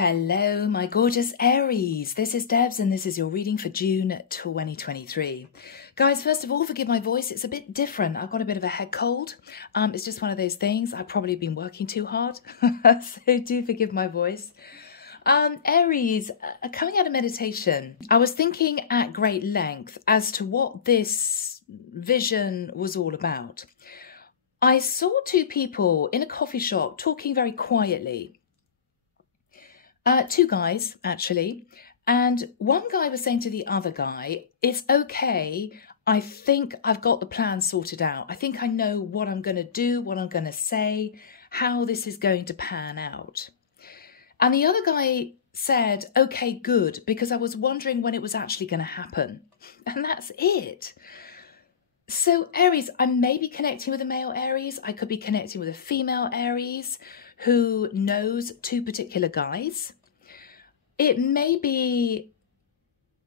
Hello, my gorgeous Aries. This is Debs and this is your reading for June 2023. Guys, first of all, forgive my voice. It's a bit different. I've got a bit of a head cold. It's just one of those things. I've probably been working too hard, so do forgive my voice. Aries, coming out of meditation, I was thinking at great length as to what this vision was all about. I saw two people in a coffee shop talking very quietly. Two guys, actually, and one guy was saying to the other guy, it's okay, I think I've got the plan sorted out. I think I know what I'm going to do, what I'm going to say, how this is going to pan out. And the other guy said, okay, good, because I was wondering when it was actually going to happen. And that's it. So Aries, I may be connecting with a male Aries. I could be connecting with a female Aries who knows two particular guys. It may be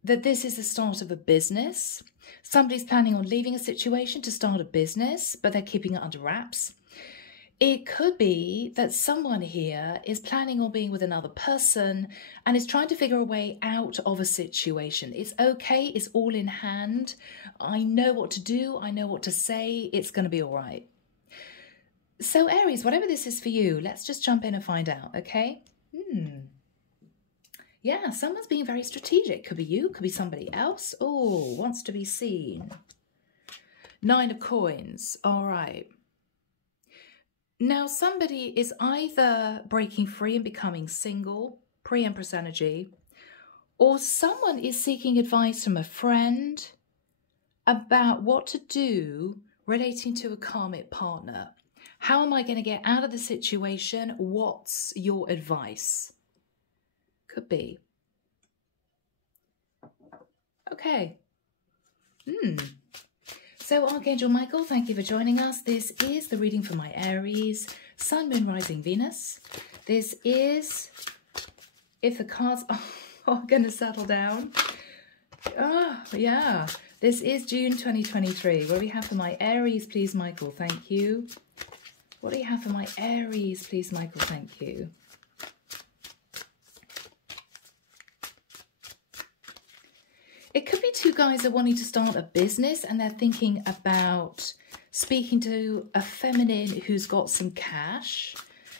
that this is the start of a business. Somebody's planning on leaving a situation to start a business, but they're keeping it under wraps. It could be that someone here is planning on being with another person and is trying to figure a way out of a situation. It's okay. It's all in hand. I know what to do. I know what to say. It's going to be all right. So Aries, whatever this is for you, let's just jump in and find out, okay? Yeah, someone's being very strategic. Could be you, could be somebody else. Oh, wants to be seen. 9 of coins. All right. Now, somebody is either breaking free and becoming single, pre-Empress energy, or someone is seeking advice from a friend about what to do relating to a karmic partner. How am I going to get out of the situation? What's your advice? Could be. Okay. So Archangel Michael, thank you for joining us. This is the reading for my Aries, Sun, Moon, Rising, Venus. This is, if the cards are going to settle down. Oh, yeah. This is June 2023. What do we have for my Aries, please, Michael? Thank you. What do you have for my Aries, please, Michael? Thank you. It could be two guys that are wanting to start a business and they're thinking about speaking to a feminine who's got some cash.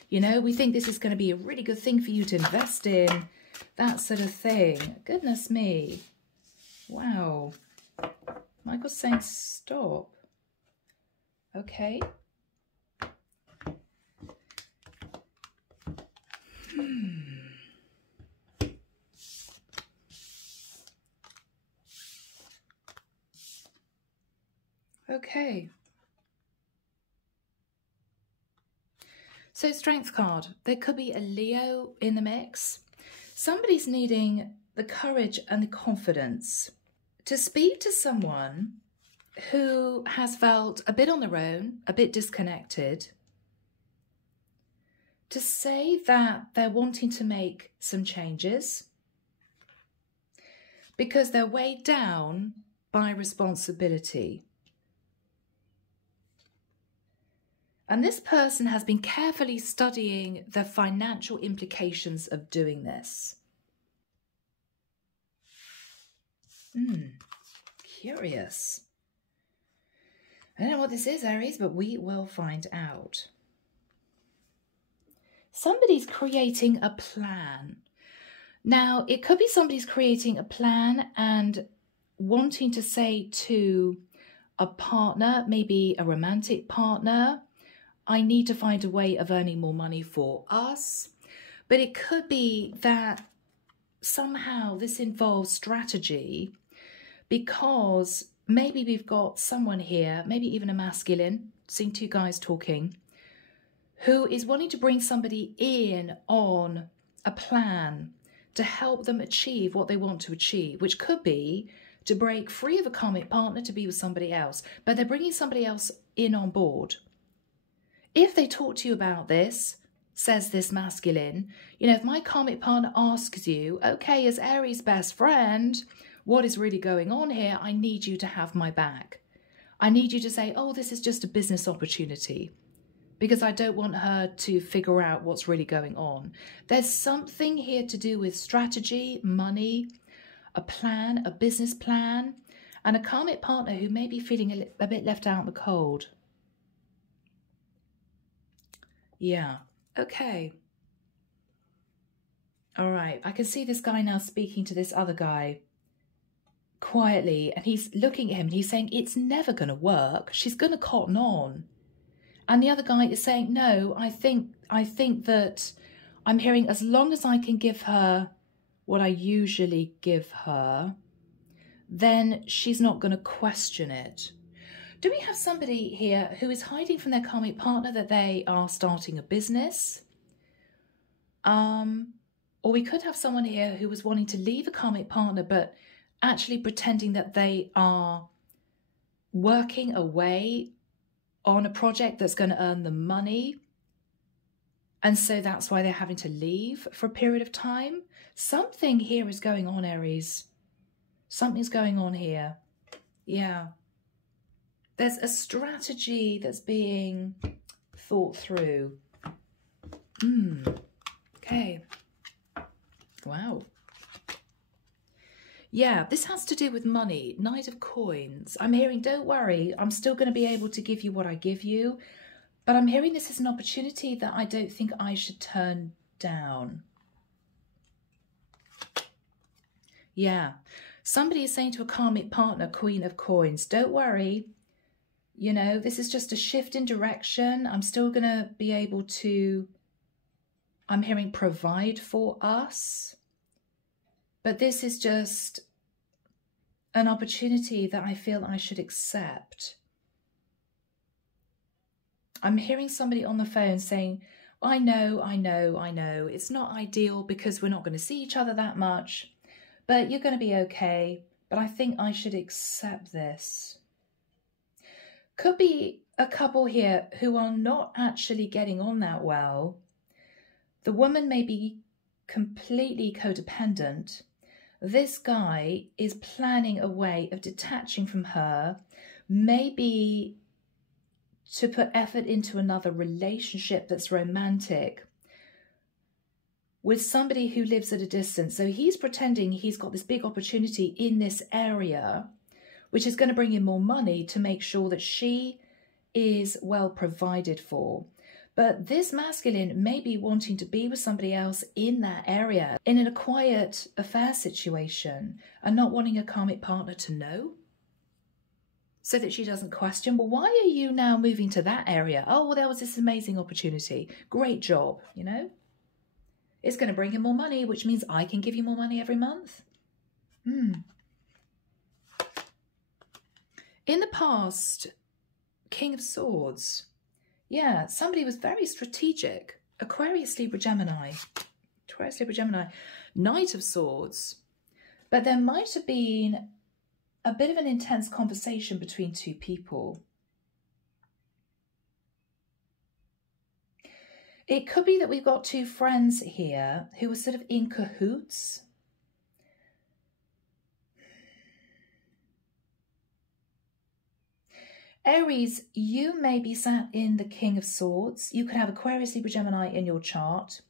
You know, we think this is going to be a really good thing for you to invest in, that sort of thing. Goodness me. Wow. Michael's saying stop. Okay. Okay. So Strength card. There could be a Leo in the mix. Somebody's needing the courage and the confidence to speak to someone who has felt a bit on their own, a bit disconnected, to say that they're wanting to make some changes because they're weighed down by responsibility. And this person has been carefully studying the financial implications of doing this. Curious. I don't know what this is, Aries, but we will find out. Somebody's creating a plan. Now, it could be somebody's creating a plan and wanting to say to a partner, maybe a romantic partner, I need to find a way of earning more money for us. But it could be that somehow this involves strategy because maybe we've got someone here, maybe even a masculine, seeing two guys talking, who is wanting to bring somebody in on a plan to help them achieve what they want to achieve, which could be to break free of a karmic partner to be with somebody else, but they're bringing somebody else in on board. If they talk to you about this, says this masculine, you know, if my karmic partner asks you, okay, as Aries' best friend, what is really going on here? I need you to have my back. I need you to say, oh, this is just a business opportunity. because I don't want her to figure out what's really going on. There's something here to do with strategy, money, a plan, a business plan, and a karmic partner who may be feeling a bit left out in the cold. Yeah, okay. All right, I can see this guy now speaking to this other guy quietly, and he's looking at him and he's saying, it's never going to work. She's going to cotton on. And the other guy is saying, no, I think that I'm hearing, as long as I can give her what I usually give her, then she's not going to question it. Do we have somebody here who is hiding from their karmic partner that they are starting a business? Or we could have someone here who was wanting to leave a karmic partner, but actually pretending that they are working away on a project that's going to earn them money. And so that's why they're having to leave for a period of time. Something here is going on, Aries. Something's going on here. Yeah. There's a strategy that's being thought through. Okay. Wow. Yeah, this has to do with money. Knight of Coins. I'm hearing, don't worry, I'm still going to be able to give you what I give you. But I'm hearing this is an opportunity that I don't think I should turn down. Yeah. Somebody is saying to a karmic partner, Queen of Coins, don't worry. You know, this is just a shift in direction. I'm still going to be able to, I'm hearing, provide for us. But this is just an opportunity that I feel I should accept. I'm hearing somebody on the phone saying, I know, it's not ideal because we're not going to see each other that much, but you're going to be okay. But I think I should accept this. Could be a couple here who are not actually getting on that well. The woman may be completely codependent. This guy is planning a way of detaching from her, maybe to put effort into another relationship that's romantic with somebody who lives at a distance. So he's pretending he's got this big opportunity in this area, which is going to bring in more money to make sure that she is well provided for. But this masculine may be wanting to be with somebody else in that area, in a quiet affair situation, and not wanting a karmic partner to know, so that she doesn't question, well, why are you now moving to that area? Oh, well, there was this amazing opportunity. Great job, you know? It's going to bring in more money, which means I can give you more money every month. In the past, King of Swords. Yeah, somebody was very strategic. Aquarius, Libra, Gemini. Aquarius, Libra, Gemini. Knight of Swords. But there might have been a bit of an intense conversation between two people. It could be that we've got two friends here who are sort of in cahoots. Aries, you may be sat in the King of Swords. You could have Aquarius, Libra, Gemini in your chart.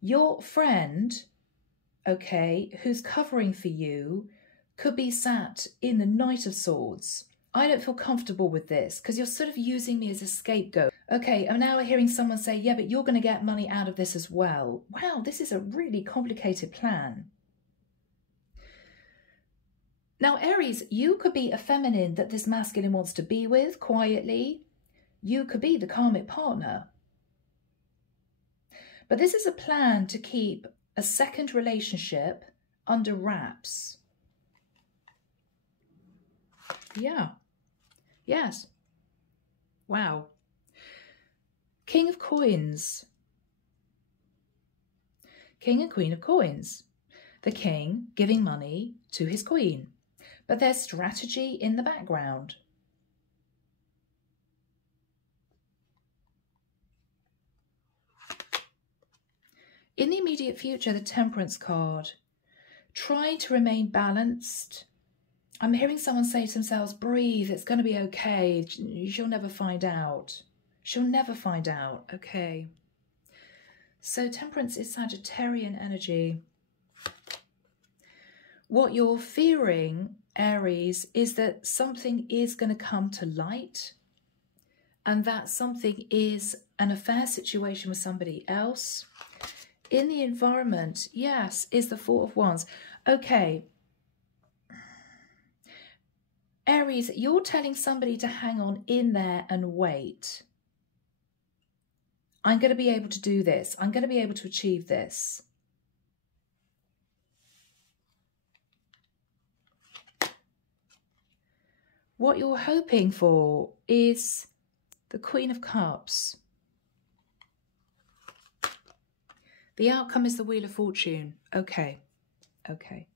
Your friend, okay, who's covering for you, could be sat in the Knight of Swords. I don't feel comfortable with this because you're sort of using me as a scapegoat. Okay, I'm now hearing someone say, yeah, but you're going to get money out of this as well. Wow, this is a really complicated plan. Now, Aries, you could be a feminine that this masculine wants to be with quietly. You could be the karmic partner. But this is a plan to keep a second relationship under wraps. Yeah. Yes. Wow. King of Coins. King and Queen of Coins. The king giving money to his queen. But there's strategy in the background. In the immediate future, the Temperance card. Try to remain balanced. I'm hearing someone say to themselves, breathe, it's going to be okay. You'll never find out. She'll never find out. Okay. So Temperance is Sagittarian energy. What you're fearing, Aries, is that something is going to come to light, and that something is an affair situation with somebody else. In the environment, yes, is the Four of Wands. Okay. Aries, you're telling somebody to hang on in there and wait. I'm going to be able to do this. I'm going to be able to achieve this. What you're hoping for is the Queen of Cups. The outcome is the Wheel of Fortune. Okay. Okay.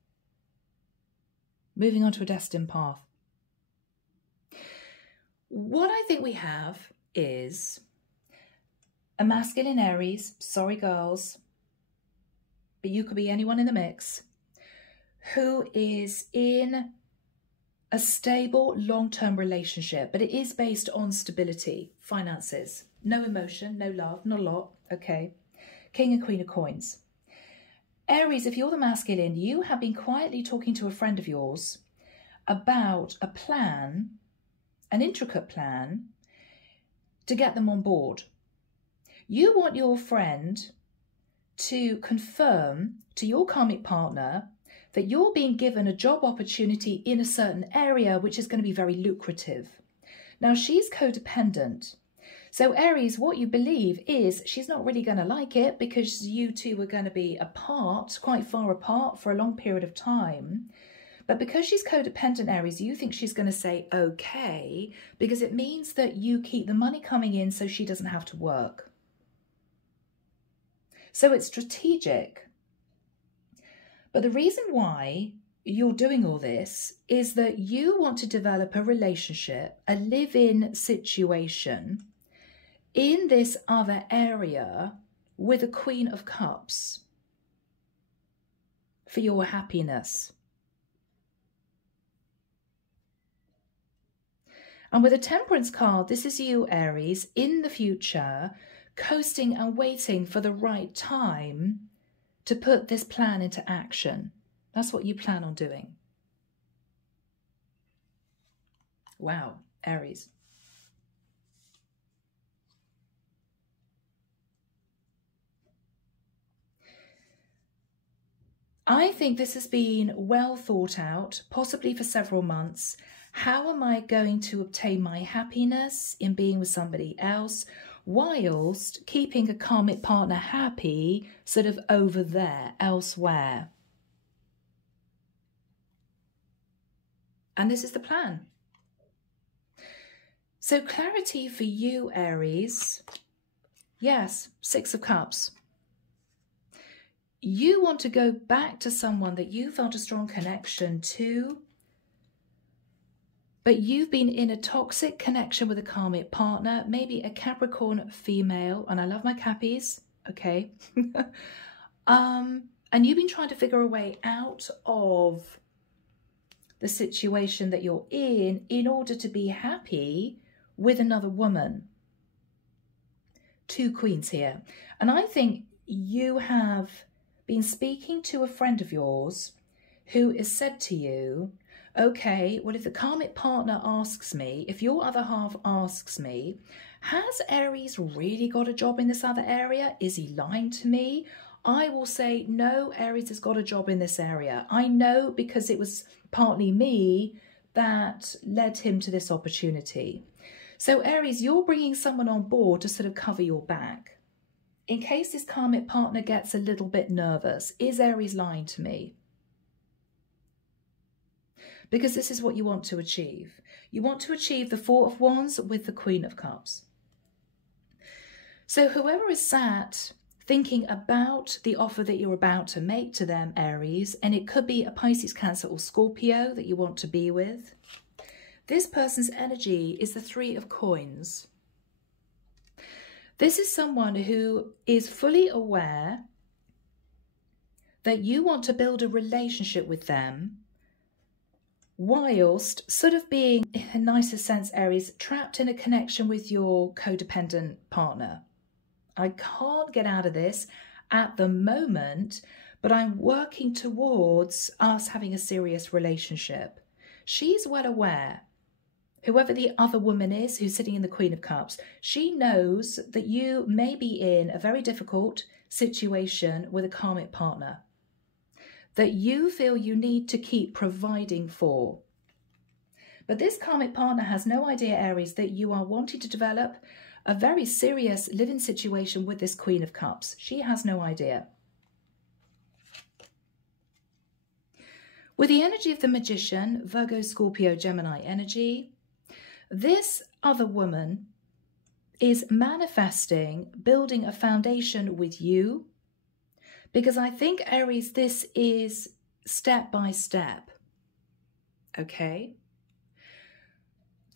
Moving on to a destined path. What I think we have is a masculine Aries, sorry girls, but you could be anyone in the mix, who is in a stable long-term relationship, but it is based on stability, finances, no emotion, no love, not a lot, okay? King and Queen of Coins. Aries, if you're the masculine, you have been quietly talking to a friend of yours about a plan, an intricate plan, to get them on board. You want your friend to confirm to your karmic partner that you're being given a job opportunity in a certain area, which is going to be very lucrative. Now, she's codependent. So Aries, what you believe is she's not really going to like it because you two are going to be apart, quite far apart for a long period of time. But because she's codependent, Aries, you think she's going to say okay, because it means that you keep the money coming in so she doesn't have to work. So it's strategic. But the reason why you're doing all this is that you want to develop a relationship, a live-in situation in this other area with a Queen of Cups for your happiness. And with a Temperance card, this is you, Aries, in the future, coasting and waiting for the right time to put this plan into action. That's what you plan on doing. Wow, Aries. I think this has been well thought out, possibly for several months. How am I going to obtain my happiness in being with somebody else whilst keeping a karmic partner happy sort of over there, elsewhere? And this is the plan. So clarity for you, Aries. Yes, Six of Cups. You want to go back to someone that you felt a strong connection to, but you've been in a toxic connection with a karmic partner, maybe a Capricorn female, and I love my Cappies, okay? And you've been trying to figure a way out of the situation that you're in order to be happy with another woman. Two queens here. And I think you have been speaking to a friend of yours who has said to you, okay, well, if the karmic partner asks me, if your other half asks me, has Aries really got a job in this other area? Is he lying to me? I will say, no, Aries has got a job in this area. I know because it was partly me that led him to this opportunity. So Aries, you're bringing someone on board to sort of cover your back. In case this karmic partner gets a little bit nervous, is Aries lying to me? Because this is what you want to achieve. You want to achieve the Four of Wands with the Queen of Cups. So whoever is sat thinking about the offer that you're about to make to them, Aries, and it could be a Pisces, Cancer or Scorpio that you want to be with, this person's energy is the Three of Coins. This is someone who is fully aware that you want to build a relationship with them whilst sort of being, in a nicer sense, Aries, trapped in a connection with your codependent partner. I can't get out of this at the moment, but I'm working towards us having a serious relationship. She's well aware, whoever the other woman is who's sitting in the Queen of Cups, she knows that you may be in a very difficult situation with a karmic partner that you feel you need to keep providing for. But this karmic partner has no idea, Aries, that you are wanting to develop a very serious living situation with this Queen of Cups. She has no idea. With the energy of the Magician, Virgo, Scorpio, Gemini energy, this other woman is manifesting, building a foundation with you, because I think, Aries, this is step by step, okay?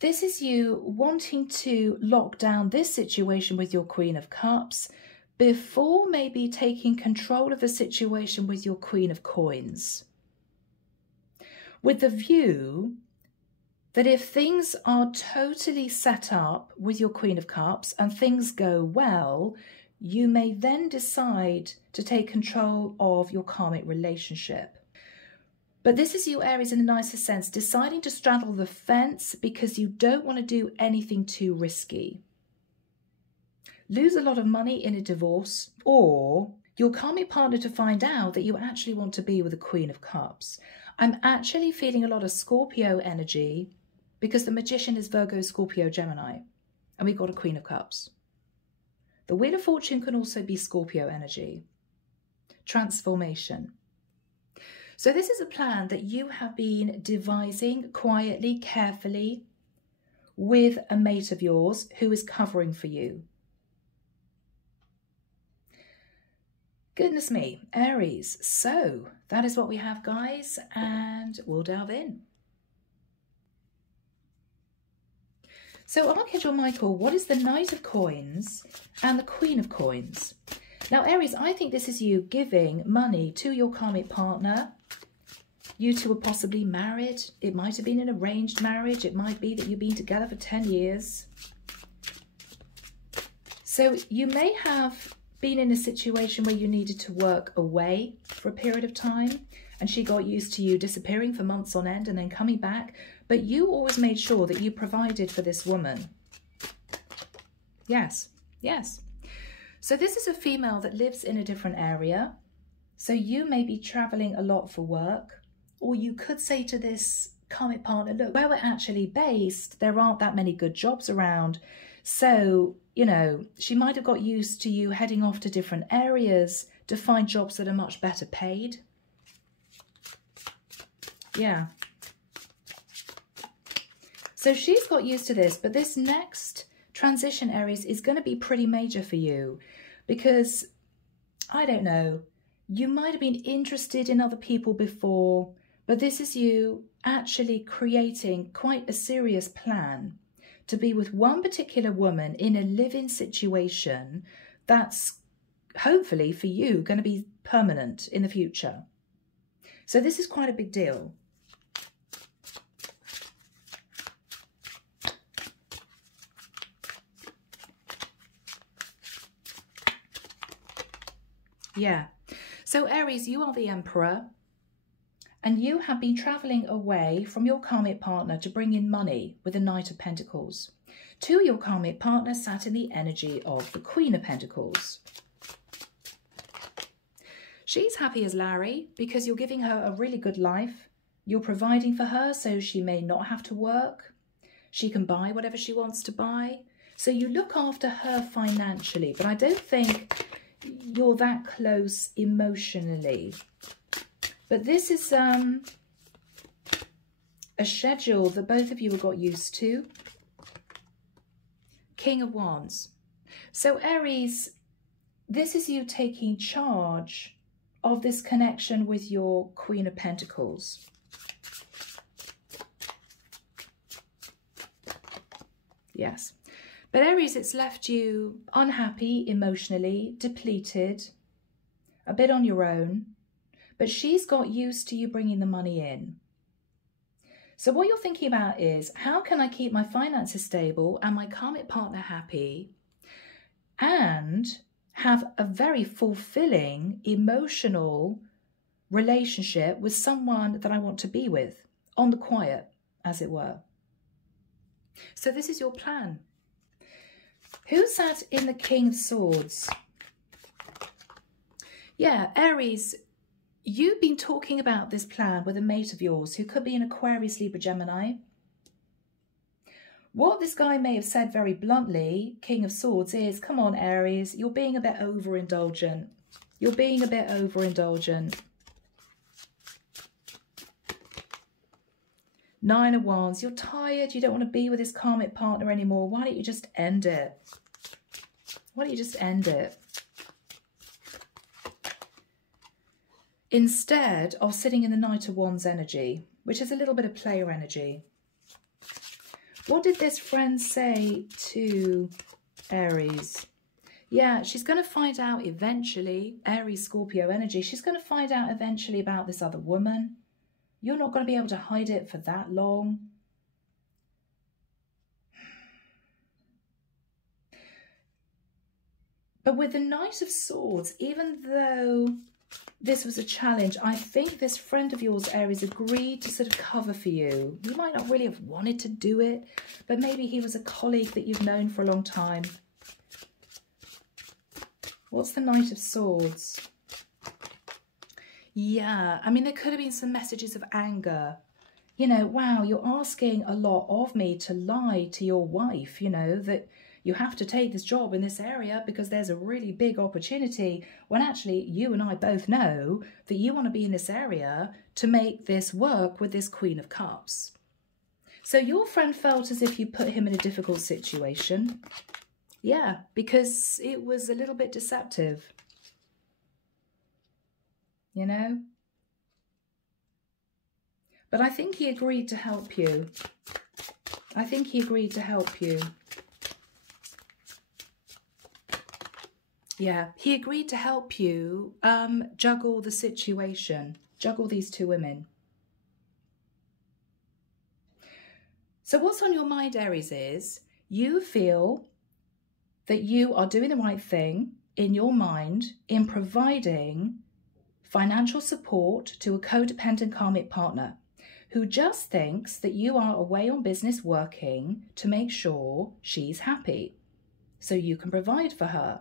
This is you wanting to lock down this situation with your Queen of Cups before maybe taking control of the situation with your Queen of Coins, with the view that if things are totally set up with your Queen of Cups and things go well, you may then decide to take control of your karmic relationship. But this is you, Aries, in a nicer sense, deciding to straddle the fence because you don't want to do anything too risky. Lose a lot of money in a divorce, or your karmic partner to find out that you actually want to be with the Queen of Cups. I'm actually feeling a lot of Scorpio energy because the Magician is Virgo, Scorpio, Gemini, and we've got a Queen of Cups. The Wheel of Fortune can also be Scorpio energy. Transformation. So this is a plan that you have been devising quietly, carefully, with a mate of yours who is covering for you. Goodness me, Aries. So that is what we have, guys, and we'll delve in. So Archangel Michael, what is the Knight of Coins and the Queen of Coins? Now, Aries, I think this is you giving money to your karmic partner. You two are possibly married. It might have been an arranged marriage. It might be that you've been together for 10 years. So you may have been in a situation where you needed to work away for a period of time, and she got used to you disappearing for months on end and then coming back. But you always made sure that you provided for this woman. Yes, yes. So this is a female that lives in a different area. So you may be traveling a lot for work, or you could say to this karmic partner, look, where we're actually based, there aren't that many good jobs around. So, you know, she might have got used to you heading off to different areas to find jobs that are much better paid. Yeah. So she's got used to this, but this next transition, Aries, is going to be pretty major for you because, I don't know, you might have been interested in other people before, but this is you actually creating quite a serious plan to be with one particular woman in a live-in situation that's hopefully for you going to be permanent in the future. So this is quite a big deal. Yeah. So Aries, you are the Emperor, and you have been traveling away from your karmic partner to bring in money with the Knight of Pentacles. To your karmic partner sat in the energy of the Queen of Pentacles. She's happy as Larry because you're giving her a really good life. You're providing for her so she may not have to work. She can buy whatever she wants to buy. So you look after her financially, but I don't think you're that close emotionally. But this is a schedule that both of you have got used to. King of Wands. So Aries, this is you taking charge of this connection with your Queen of Pentacles. Yes. But Aries, it's left you unhappy emotionally, depleted, a bit on your own. But she's got used to you bringing the money in. So what you're thinking about is, how can I keep my finances stable and my karmic partner happy and have a very fulfilling emotional relationship with someone that I want to be with, on the quiet, as it were. So this is your plan. Who's that in the King of Swords? Yeah, Aries, you've been talking about this plan with a mate of yours who could be an Aquarius, Libra, Gemini. What this guy may have said very bluntly, King of Swords, is, come on, Aries, you're being a bit overindulgent. You're being a bit overindulgent. Nine of Wands, you're tired, you don't want to be with this karmic partner anymore. Why don't you just end it? Why don't you just end it? Instead of sitting in the Knight of Wands energy, which is a little bit of player energy. What did this friend say to Aries? Yeah, she's going to find out eventually, Aries, Scorpio energy, she's going to find out eventually about this other woman. You're not going to be able to hide it for that long. But with the Knight of Swords, even though this was a challenge, I think this friend of yours, Aries, agreed to sort of cover for you. You might not really have wanted to do it, but maybe he was a colleague that you've known for a long time. What's the Knight of Swords? Yeah, I mean, there could have been some messages of anger. You know, wow, you're asking a lot of me to lie to your wife, you know, that you have to take this job in this area because there's a really big opportunity, when actually you and I both know that you want to be in this area to make this work with this Queen of Cups. So your friend felt as if you put him in a difficult situation. Yeah, because it was a little bit deceptive. You know? But I think he agreed to help you. I think he agreed to help you. Yeah, he agreed to help you juggle the situation, juggle these two women. So what's on your mind, Aries, is you feel that you are doing the right thing in your mind in providing financial support to a codependent karmic partner who just thinks that you are away on business working to make sure she's happy so you can provide for her.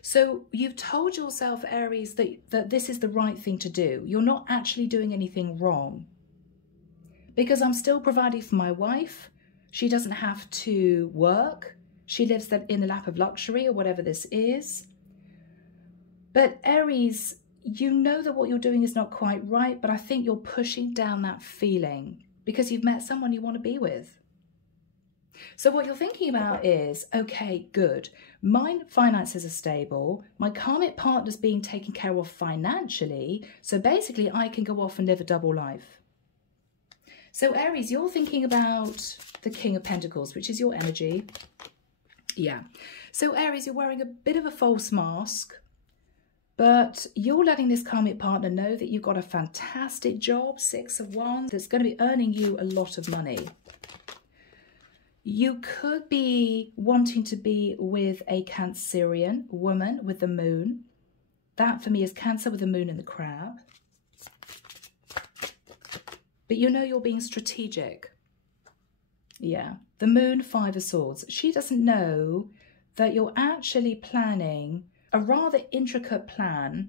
So you've told yourself, Aries, that this is the right thing to do. You're not actually doing anything wrong. Because I'm still providing for my wife. She doesn't have to work. She lives in the lap of luxury or whatever this is. But Aries, you know that what you're doing is not quite right, but I think you're pushing down that feeling because you've met someone you want to be with. So what you're thinking about is, okay, good. My finances are stable. My karmic partner's being taken care of financially. So basically I can go off and live a double life. So Aries, you're thinking about the King of Pentacles, which is your energy. Yeah. So Aries, you're wearing a bit of a false mask, but you're letting this karmic partner know that you've got a fantastic job, 6 of Wands, that's going to be earning you a lot of money. You could be wanting to be with a Cancerian woman with the moon. That for me is Cancer with the moon and the crab. But you know you're being strategic. Yeah, the moon, 5 of Swords. She doesn't know that you're actually planning a rather intricate plan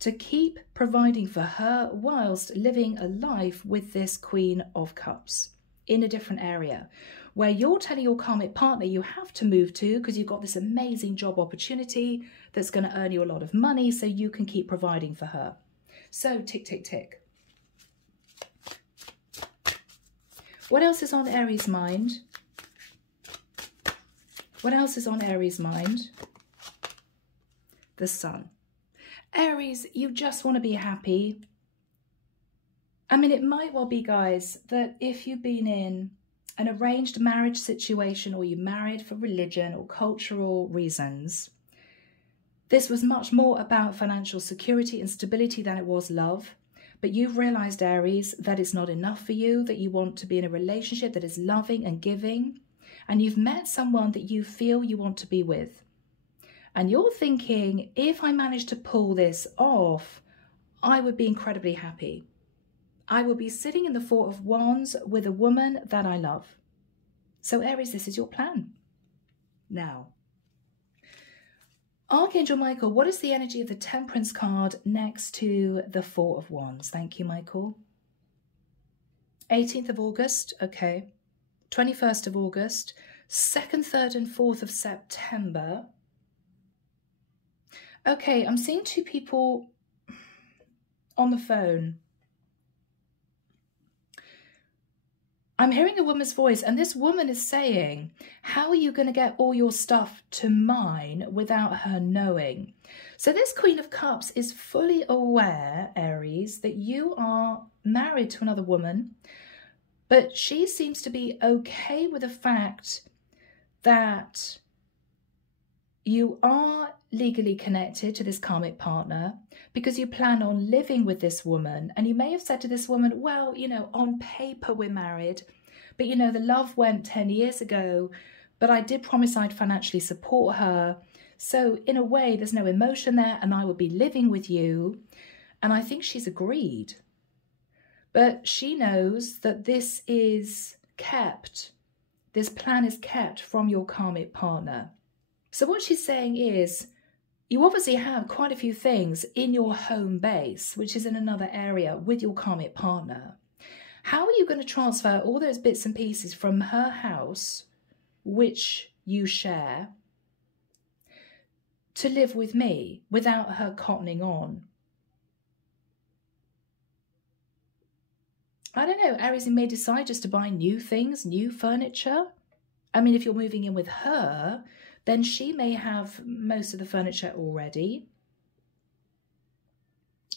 to keep providing for her whilst living a life with this Queen of Cups in a different area, where you're telling your karmic partner you have to move to because you've got this amazing job opportunity that's going to earn you a lot of money so you can keep providing for her. So tick, tick, tick. What else is on Aries' mind? What else is on Aries' mind? The Sun. Aries, you just want to be happy. I mean, it might well be, guys, that if you've been in an arranged marriage situation or you married for religion or cultural reasons, this was much more about financial security and stability than it was love. But you've realized, Aries, that it's not enough for you, that you want to be in a relationship that is loving and giving. And you've met someone that you feel you want to be with. And you're thinking, if I manage to pull this off, I would be incredibly happy. I will be sitting in the Four of Wands with a woman that I love. So Aries, this is your plan. Now, Archangel Michael, what is the energy of the Temperance card next to the Four of Wands? Thank you, Michael. 18th of August, okay. 21st of August, 2nd, 3rd and 4th of September. Okay, I'm seeing two people on the phone. I'm hearing a woman's voice, and this woman is saying, how are you going to get all your stuff to mine without her knowing? So this Queen of Cups is fully aware, Aries, that you are married to another woman, but she seems to be okay with the fact that you are legally connected to this karmic partner because you plan on living with this woman. And you may have said to this woman, well, you know, on paper we're married, but you know, the love went 10 years ago, but I did promise I'd financially support her. So in a way, there's no emotion there, and I will be living with you. And I think she's agreed. But she knows that this is kept, this plan is kept from your karmic partner. So what she's saying is, you obviously have quite a few things in your home base, which is in another area with your karmic partner. How are you going to transfer all those bits and pieces from her house, which you share, to live with me without her cottoning on? I don't know, Aries, you may decide just to buy new things, new furniture. I mean, if you're moving in with her, then she may have most of the furniture already.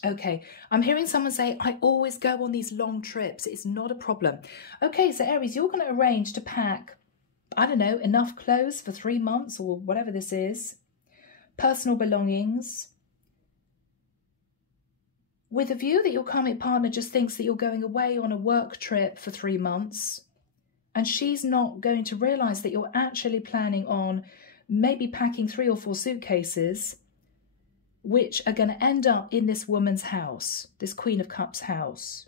Okay, I'm hearing someone say, I always go on these long trips. It's not a problem. Okay, so Aries, you're going to arrange to pack, I don't know, enough clothes for 3 months or whatever this is, personal belongings, with a view that your karmic partner just thinks that you're going away on a work trip for 3 months, and she's not going to realise that you're actually planning on maybe packing 3 or 4 suitcases, which are going to end up in this woman's house, this Queen of Cups house.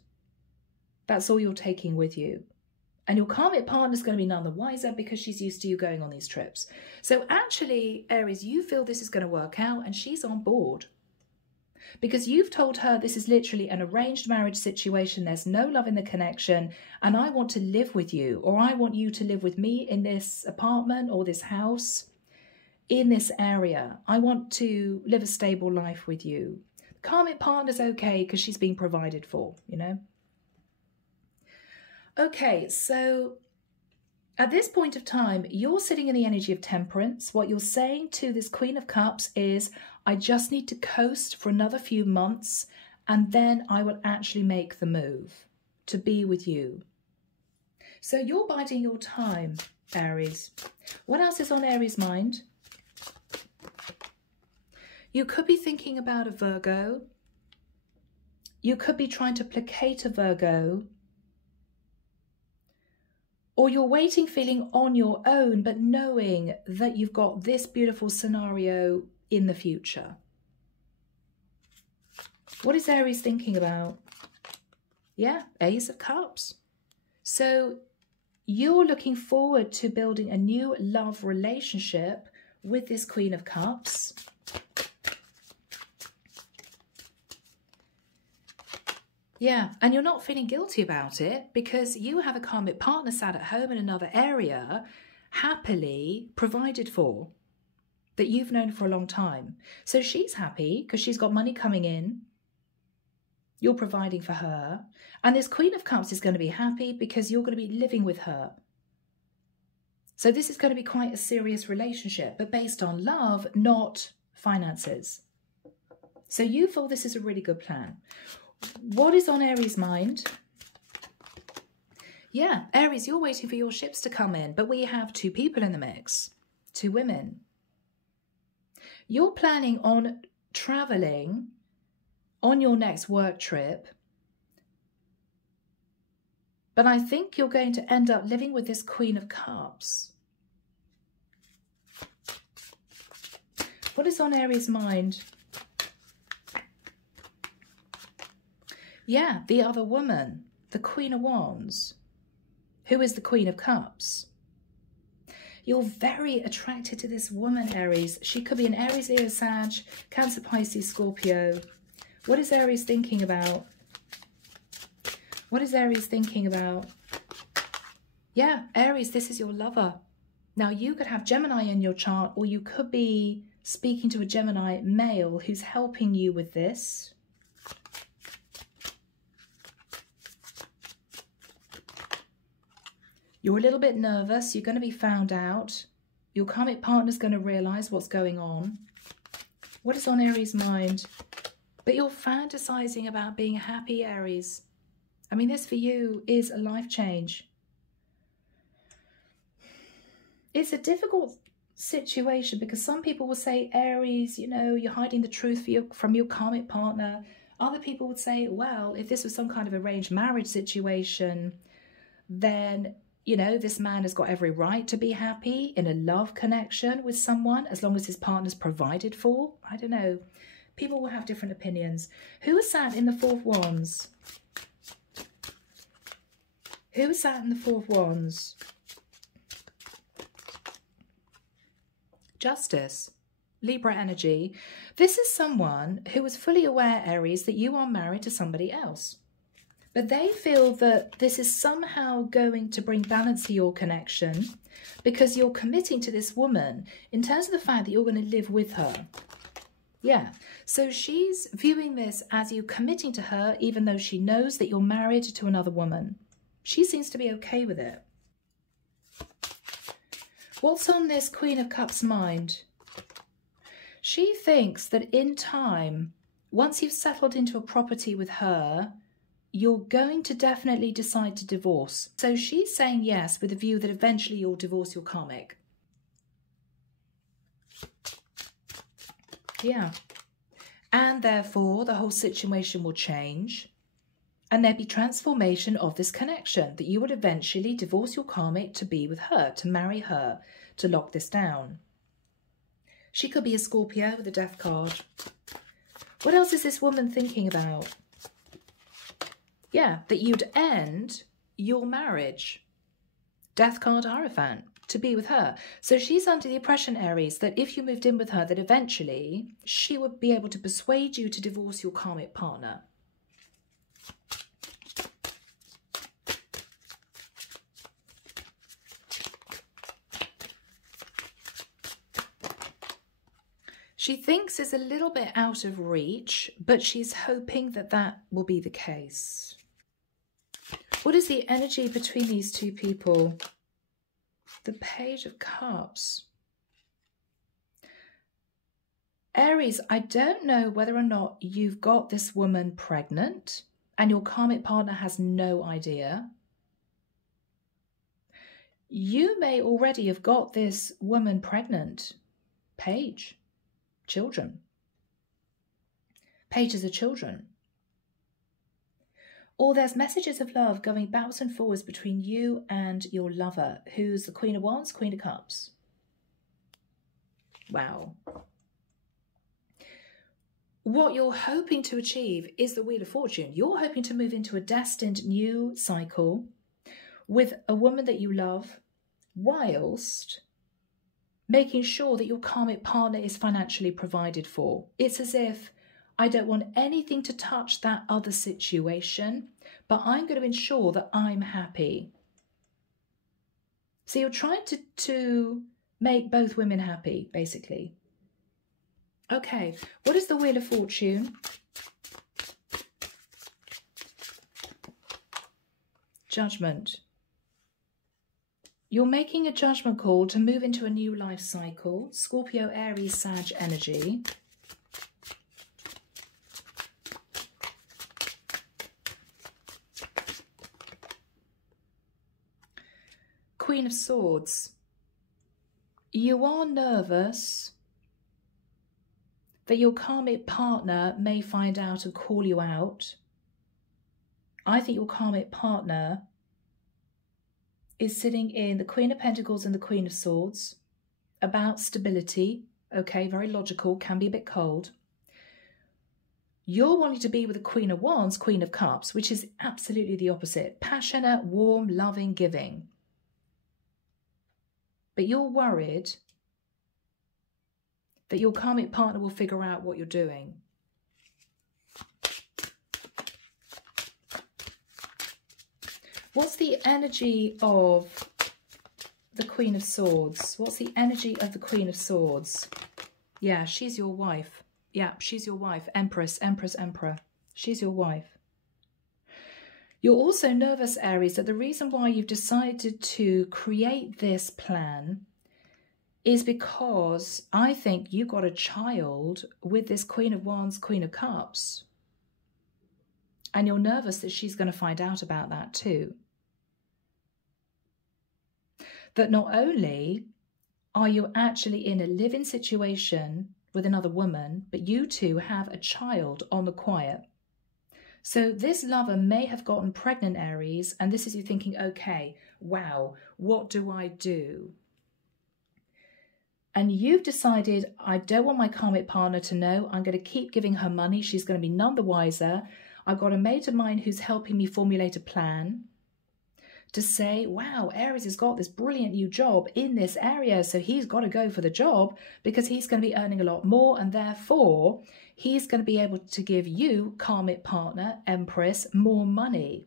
That's all you're taking with you. And your karmic partner's going to be none the wiser because she's used to you going on these trips. So actually, Aries, you feel this is going to work out, and she's on board. Because you've told her this is literally an arranged marriage situation, there's no love in the connection, and I want to live with you, or I want you to live with me in this apartment or this house, in this area. I want to live a stable life with you. The karmic partner's okay because she's being provided for, you know. Okay, so at this point of time, you're sitting in the energy of temperance. What you're saying to this Queen of Cups is, I just need to coast for another few months, and then I will actually make the move to be with you. So you're biding your time, Aries. What else is on Aries' mind? You could be thinking about a Virgo. You could be trying to placate a Virgo. Or you're waiting, feeling on your own, but knowing that you've got this beautiful scenario in the future. What is Aries thinking about? Yeah, Ace of Cups. So you're looking forward to building a new love relationship with this Queen of Cups. Yeah, and you're not feeling guilty about it because you have a karmic partner sat at home in another area, happily provided for, that you've known for a long time. So she's happy because she's got money coming in. You're providing for her. And this Queen of Cups is going to be happy because you're going to be living with her. So this is going to be quite a serious relationship, but based on love, not finances. So you feel this is a really good plan. What is on Aries' mind? Yeah, Aries, you're waiting for your ships to come in, but we have 2 people in the mix, 2 women. You're planning on traveling on your next work trip But I think you're going to end up living with this Queen of Cups. What is on Aries' mind? Yeah, the other woman, the Queen of Wands. Who is the Queen of Cups? You're very attracted to this woman, Aries. She could be an Aries, Leo, Sag, Cancer, Pisces, Scorpio. What is Aries thinking about? What is Aries thinking about? Yeah, Aries, this is your lover. Now, you could have Gemini in your chart, or you could be speaking to a Gemini male who's helping you with this. You're a little bit nervous. You're going to be found out. Your karmic partner's going to realize what's going on. What is on Aries' mind? But you're fantasizing about being happy, Aries. I mean, this for you is a life change. It's a difficult situation because some people will say, Aries, you know, you're hiding the truth from your karmic partner. Other people would say, well, if this was some kind of arranged marriage situation, then, you know, this man has got every right to be happy in a love connection with someone as long as his partner's provided for. I don't know. People will have different opinions. Who is sat in the Four of Wands? Who is sat in the Four of Wands? Justice. Libra energy. This is someone who is fully aware, Aries, that you are married to somebody else. But they feel that this is somehow going to bring balance to your connection because you're committing to this woman in terms of the fact that you're going to live with her. Yeah, so she's viewing this as you committing to her even though she knows that you're married to another woman. She seems to be okay with it. What's on this Queen of Cups mind? She thinks that in time, once you've settled into a property with her, you're going to definitely decide to divorce. So she's saying yes with the view that eventually you'll divorce your karmic. Yeah. And therefore, the whole situation will change. And there'll be transformation of this connection, that you would eventually divorce your karmic to be with her, to marry her, to lock this down. She could be a Scorpio with a Death card. What else is this woman thinking about? Yeah, that you'd end your marriage. Death card, Hierophant, to be with her. So she's under the impression, Aries, that if you moved in with her, that eventually she would be able to persuade you to divorce your karmic partner. She thinks it's a little bit out of reach, but she's hoping that that will be the case. What is the energy between these two people? The Page of Cups. Aries, I don't know whether or not you've got this woman pregnant and your karmic partner has no idea. You may already have got this woman pregnant. Page. Children. Pages of children. Or there's messages of love going backwards and forwards between you and your lover, who's the Queen of Wands, Queen of Cups. Wow. What you're hoping to achieve is the Wheel of Fortune. You're hoping to move into a destined new cycle with a woman that you love, whilst making sure that your karmic partner is financially provided for. It's as if, I don't want anything to touch that other situation, but I'm going to ensure that I'm happy. So you're trying to make both women happy, basically. Okay, what is the Wheel of Fortune? Judgment. You're making a judgment call to move into a new life cycle. Scorpio, Aries, Sag energy. Queen of Swords. You are nervous that your karmic partner may find out and call you out. I think your karmic partner is sitting in the Queen of Pentacles and the Queen of Swords, about stability. Okay, very logical, can be a bit cold. You're wanting to be with the Queen of Wands, Queen of Cups, which is absolutely the opposite. Passionate, warm, loving, giving. But you're worried that your karmic partner will figure out what you're doing. What's the energy of the Queen of Swords? What's the energy of the Queen of Swords? Yeah, she's your wife. Yeah, she's your wife. Empress, Empress, Emperor. She's your wife. You're also nervous, Aries, that the reason why you've decided to create this plan is because I think you got a child with this Queen of Wands, Queen of Cups. And you're nervous that she's going to find out about that too. That not only are you actually in a live-in situation with another woman, but you two have a child on the quiet. So this lover may have gotten pregnant, Aries, and this is you thinking, okay, wow, what do I do? And you've decided, I don't want my karmic partner to know. I'm going to keep giving her money. She's going to be none the wiser. I've got a mate of mine who's helping me formulate a plan to say, wow, Aries has got this brilliant new job in this area, so he's got to go for the job because he's going to be earning a lot more, and therefore he's going to be able to give you, karmic partner, Empress, more money.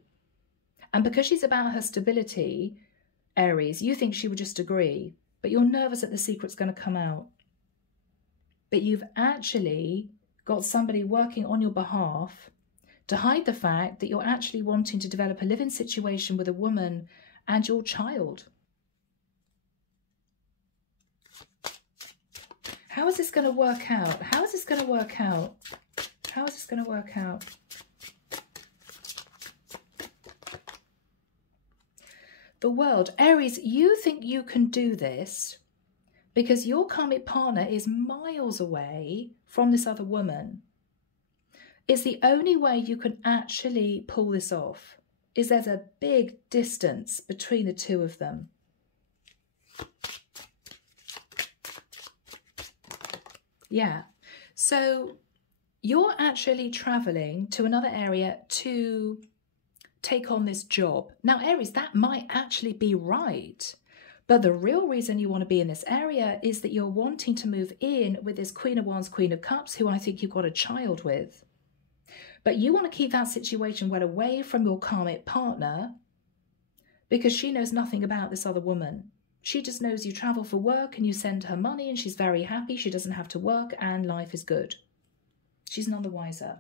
And because she's about her stability, Aries, you think she would just agree, but you're nervous that the secret's going to come out. But you've actually got somebody working on your behalf to hide the fact that you're actually wanting to develop a living situation with a woman and your child. How is this going to work out? How is this going to work out? How is this going to work out? The World. Aries, you think you can do this because your karmic partner is miles away from this other woman. It's the only way you can actually pull this off, is there's a big distance between the two of them. Yeah, so you're actually traveling to another area to take on this job. Now, Aries, that might actually be right. But the real reason you want to be in this area is that you're wanting to move in with this Queen of Wands, Queen of Cups, who I think you've got a child with. But you want to keep that situation well away from your karmic partner because she knows nothing about this other woman. She just knows you travel for work and you send her money and she's very happy. She doesn't have to work and life is good. She's none the wiser.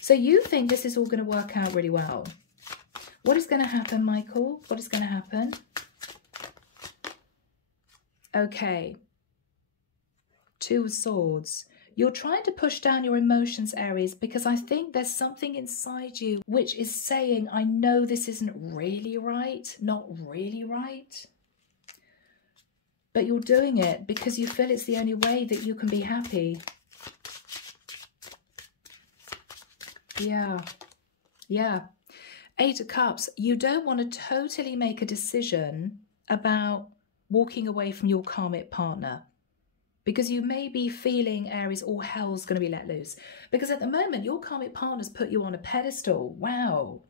So you think this is all going to work out really well. What is going to happen, Michael? What is going to happen? Okay. Two of Swords. You're trying to push down your emotions, Aries, because I think there's something inside you which is saying, I know this isn't really right, not really right. But you're doing it because you feel it's the only way that you can be happy. Yeah. Yeah. Eight of Cups. You don't want to totally make a decision about walking away from your karmic partner. Because you may be feeling, Aries, all hell's going to be let loose. Because at the moment, your karmic partner's put you on a pedestal. Wow.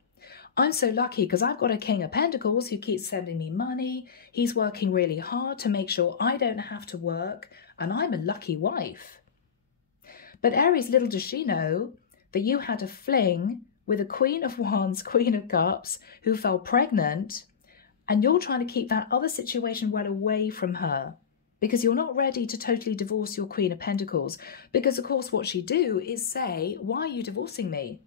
I'm so lucky because I've got a King of Pentacles who keeps sending me money. He's working really hard to make sure I don't have to work. And I'm a lucky wife. But Aries, little does she know that you had a fling with a Queen of Wands, Queen of Cups, who fell pregnant. And you're trying to keep that other situation well away from her. Because you're not ready to totally divorce your Queen of Pentacles. Because, of course, what she'd do is say, why are you divorcing me?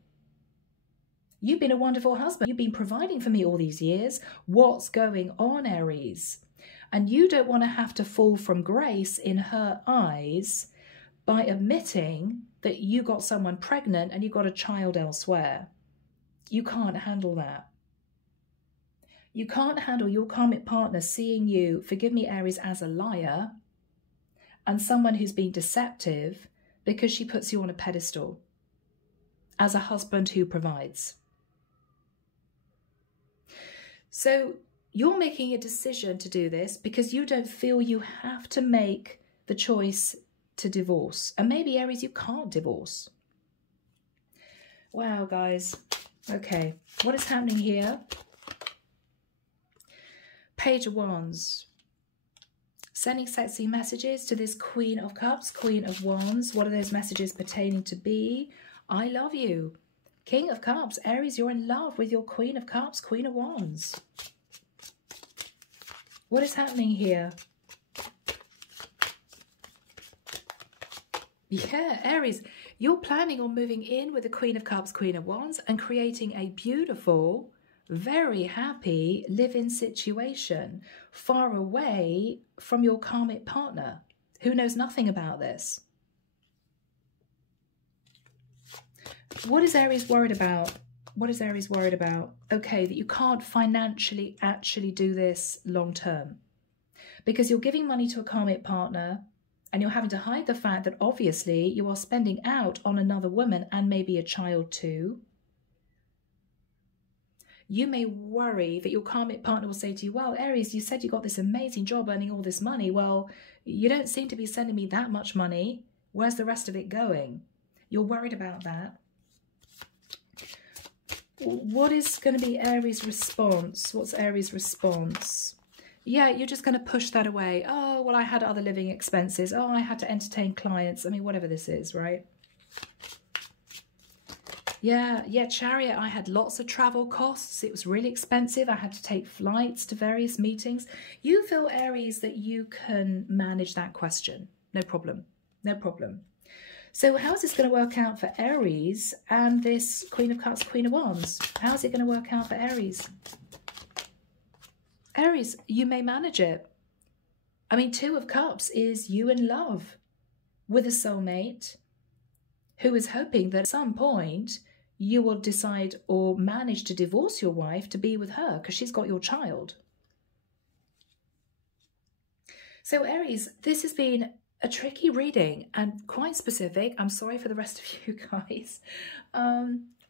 You've been a wonderful husband. You've been providing for me all these years. What's going on, Aries? And you don't want to have to fall from grace in her eyes by admitting that you got someone pregnant and you got a child elsewhere. You can't handle that. You can't handle your karmic partner seeing you, forgive me, Aries, as a liar and someone who's being deceptive because she puts you on a pedestal as a husband who provides. So you're making a decision to do this because you don't feel you have to make the choice to divorce. And maybe, Aries, you can't divorce. Wow, guys. Okay, what is happening here? Page of Wands. Sending sexy messages to this Queen of Cups, Queen of Wands. What are those messages pertaining to be? I love you. King of Cups, Aries, you're in love with your Queen of Cups, Queen of Wands. What is happening here? Yeah, Aries, you're planning on moving in with the Queen of Cups, Queen of Wands and creating a beautiful, very happy live-in situation far away from your karmic partner who knows nothing about this. What is Aries worried about? What is Aries worried about? Okay, that you can't financially actually do this long term because you're giving money to a karmic partner and you're having to hide the fact that obviously you are spending out on another woman and maybe a child too. You may worry that your karmic partner will say to you, well, Aries, you said you got this amazing job earning all this money. Well, you don't seem to be sending me that much money. Where's the rest of it going? You're worried about that. What is going to be Aries' response? What's Aries' response? Yeah, you're just going to push that away. Oh, well, I had other living expenses. Oh, I had to entertain clients. I mean, whatever this is, right? Yeah, Chariot, I had lots of travel costs. It was really expensive. I had to take flights to various meetings. You feel, Aries, that you can manage that question. No problem. No problem. So how is this going to work out for Aries and this Queen of Cups, Queen of Wands? How is it going to work out for Aries? Aries, you may manage it. I mean, Two of Cups is you in love with a soulmate who is hoping that at some point you will decide or manage to divorce your wife to be with her because she's got your child. So Aries, this has been a tricky reading and quite specific. I'm sorry for the rest of you guys.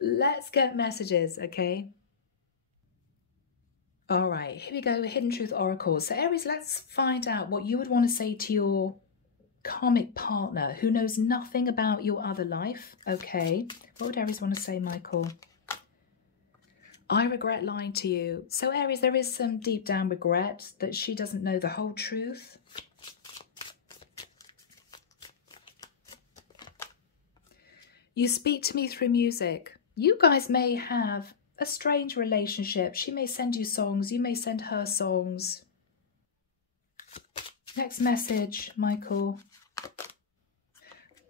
Let's get messages, okay? All right, here we go, Hidden Truth Oracles. So Aries, let's find out what you would want to say to your karmic partner who knows nothing about your other life. Okay, what would Aries want to say, Michael? I regret lying to you. So Aries, there is some deep down regret that she doesn't know the whole truth. You speak to me through music. You guys may have a strange relationship. She may send you songs. You may send her songs. Next message, Michael.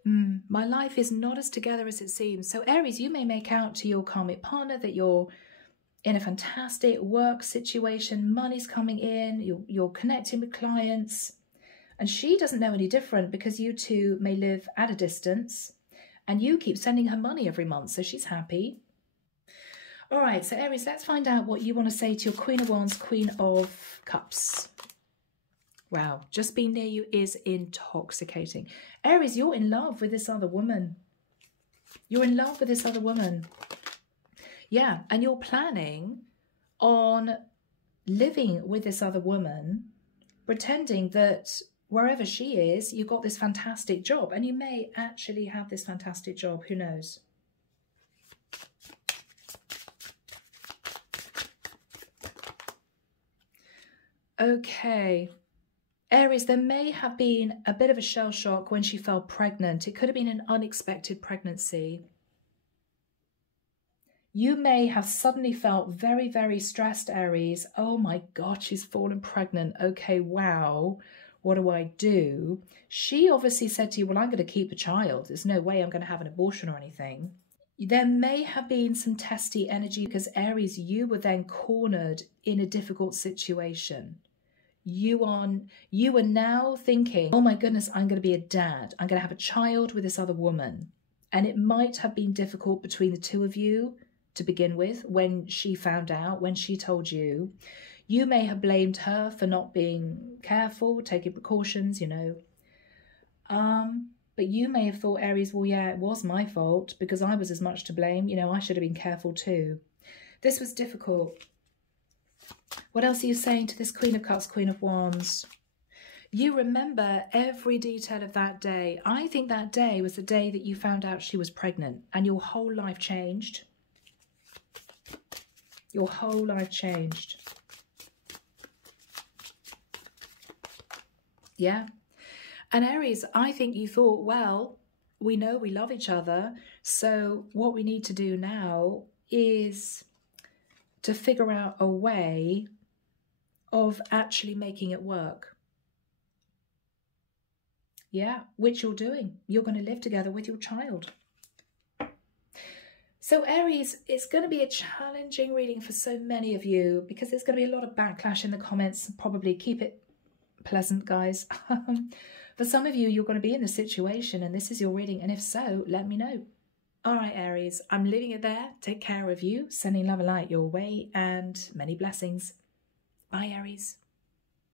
My life is not as together as it seems. So Aries, you may make out to your karmic partner that you're in a fantastic work situation. Money's coming in. You're connecting with clients. And she doesn't know any different because you two may live at a distance. And you keep sending her money every month. So she's happy. All right, so Aries, let's find out what you want to say to your Queen of Wands, Queen of Cups. Wow, just being near you is intoxicating. Aries, you're in love with this other woman. You're in love with this other woman. Yeah, and you're planning on living with this other woman, pretending that wherever she is, you've got this fantastic job. And you may actually have this fantastic job, who knows? Okay, Aries, there may have been a bit of a shell shock when she fell pregnant. It could have been an unexpected pregnancy. You may have suddenly felt very, very stressed, Aries. Oh my God, she's fallen pregnant. Okay, wow, what do I do? She obviously said to you, well, I'm going to keep a child. There's no way I'm going to have an abortion or anything. There may have been some testy energy because Aries, you were then cornered in a difficult situation. You are now thinking, oh my goodness, I'm going to be a dad. I'm going to have a child with this other woman. And it might have been difficult between the two of you to begin with when she found out, when she told you. You may have blamed her for not being careful, taking precautions, you know. But you may have thought, Aries, well, yeah, it was my fault because I was as much to blame. You know, I should have been careful too. This was difficult. What else are you saying to this Queen of Cups, Queen of Wands? You remember every detail of that day. I think that day was the day that you found out she was pregnant and your whole life changed. Your whole life changed. Yeah. And Aries, I think you thought, well, we know we love each other. So what we need to do now is to figure out a way of actually making it work. Yeah, which you're doing. You're going to live together with your child. So Aries, it's going to be a challenging reading for so many of you because there's going to be a lot of backlash in the comments. Probably keep it pleasant, guys. For some of you, you're going to be in this situation and this is your reading. And if so, let me know. All right, Aries, I'm leaving it there. Take care of you, sending love and light your way, and many blessings. Bye, Aries.